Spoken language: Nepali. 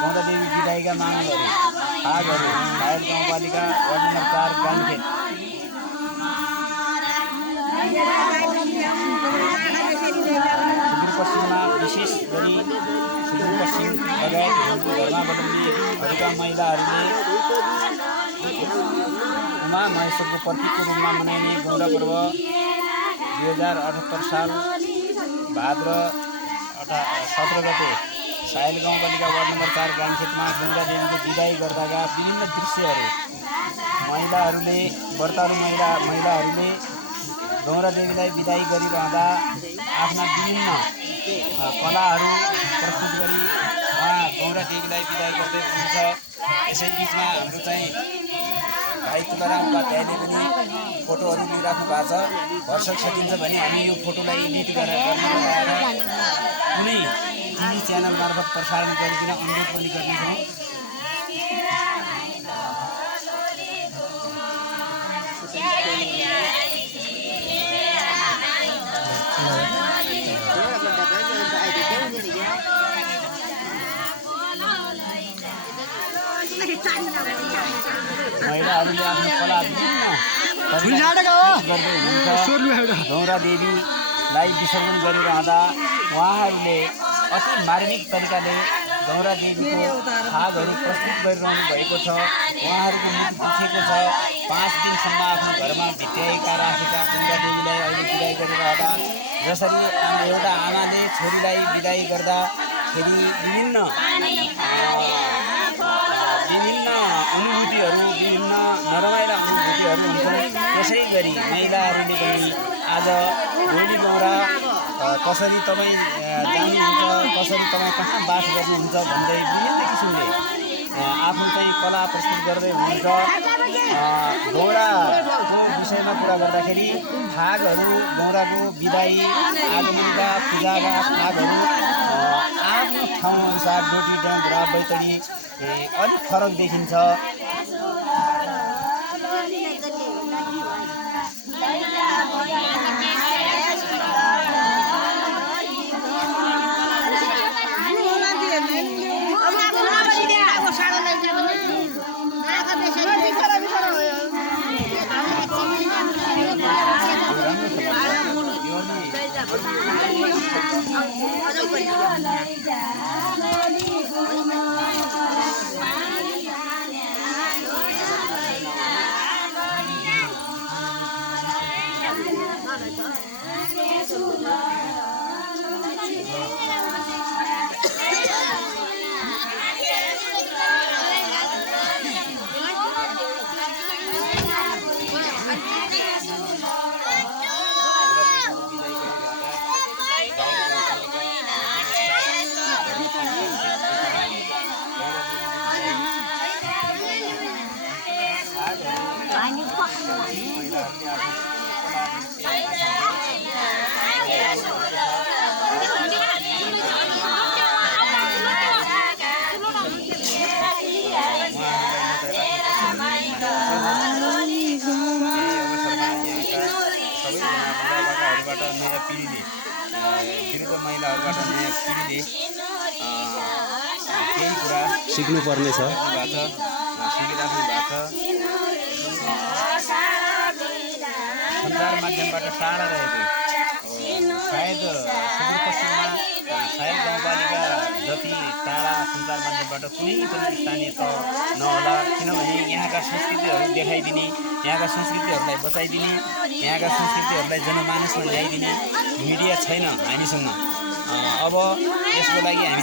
गौरा देवी विदाईका मागहरू भागहरू सायल गाउँपालिका वार्ड नम्बर 4 गाउँखेत सुदूरपश्चिममा विशेष गरी सुदूरपश्चिम लगायत धर्मावलम्बीहरूका महिलाहरूले उमा महेश्वरको प्रतीकको रूपमा मनाइने गौरा पर्व 2078 साल भाद्र 17 गते सायल गाउँपालिका वार्ड नम्बर 4 गाउँखेतमा गौरा देवीको विदाई गर्दाका विभिन्न दृश्यहरू महिलाहरूले व्रतालु महिलाहरूले गौरा देवीलाई विदाई गरिरहँदा आफ्ना विभिन्न कलाहरू प्रस्तुत गरी गौरा देवीलाई विदाई गर्दै हुनुहुन्छ। यसै बिचमा हाम्रो चाहिँ भाइ तुलाराम उपाध्यायले पनि फोटोहरू लिइराख्नु भएको छ। भर्सक सकिन्छ भने हामी यो फोटोलाई एडिट गरेर कुनै टिभी च्यानल मार्फत प्रसारण गरिदिन अनुरोध पनि गर्नेछौँ। महिलाहरूले आफ्नो कला गौरा देवीलाई विसर्जन गरिरहँदा उहाँहरूले अति मार्मिक तरिकाले गौरा देवीको भागहरू प्रस्तुत गरिरहनु भएको छ। उहाँहरूको नीति देखेको छ 5 दिनसम्म आफ्नो घरमा भित्याएका राखेका गौरा देवीलाई अहिले विदाई गरिरहँदा जसरी एउटा आमाले छोरीलाई विदाई गर्दाखेरि विभिन्न अनुभूतिहरू विभिन्न नरमाइला अनुभूतिहरू हुन्छन्। त्यसै गरी महिलाहरूले पनि आज भोलि गौरा कसरी तपाईँ जानुहुन्छ, कसरी तपाईँ कहाँ बास गर्नुहुन्छ भन्दै विभिन्न किसिमले आफ्नो चाहिँ कला प्रस्तुत गर्दै हुनुहुन्छ। गौराको विषयमा कुरा गर्दाखेरि भागहरू गौराको विदाई आगमनका पूजाका भागहरू आफ्नो ठाउँअनुसार डोटी डाँड र बैतडी अलिक फरक देखिन्छ। महिलाहरूबाट नयाँ पिँढीले विरुद्ध महिलाहरूबाट नयाँ पिँढीले केही कुरा सिक्नुपर्ने छ। सिकिराख्नु भएको छ। सञ्चार माध्यमबाट टाढा रहेको सायद सुदूरपश्चिममा सायद गाउँपालिका जति टाढा सञ्चार माध्यमबाट कुनै पनि स्थानीय तह नहोला, किनभने यहाँका संस्कृतिहरू देखाइदिने, यहाँका संस्कृतिहरूलाई बचाइदिने, यहाँका संस्कृतिहरूलाई जनमानसमा ल्याइदिने मिडिया छैन हामीसँग। अब यसको लागि हामीले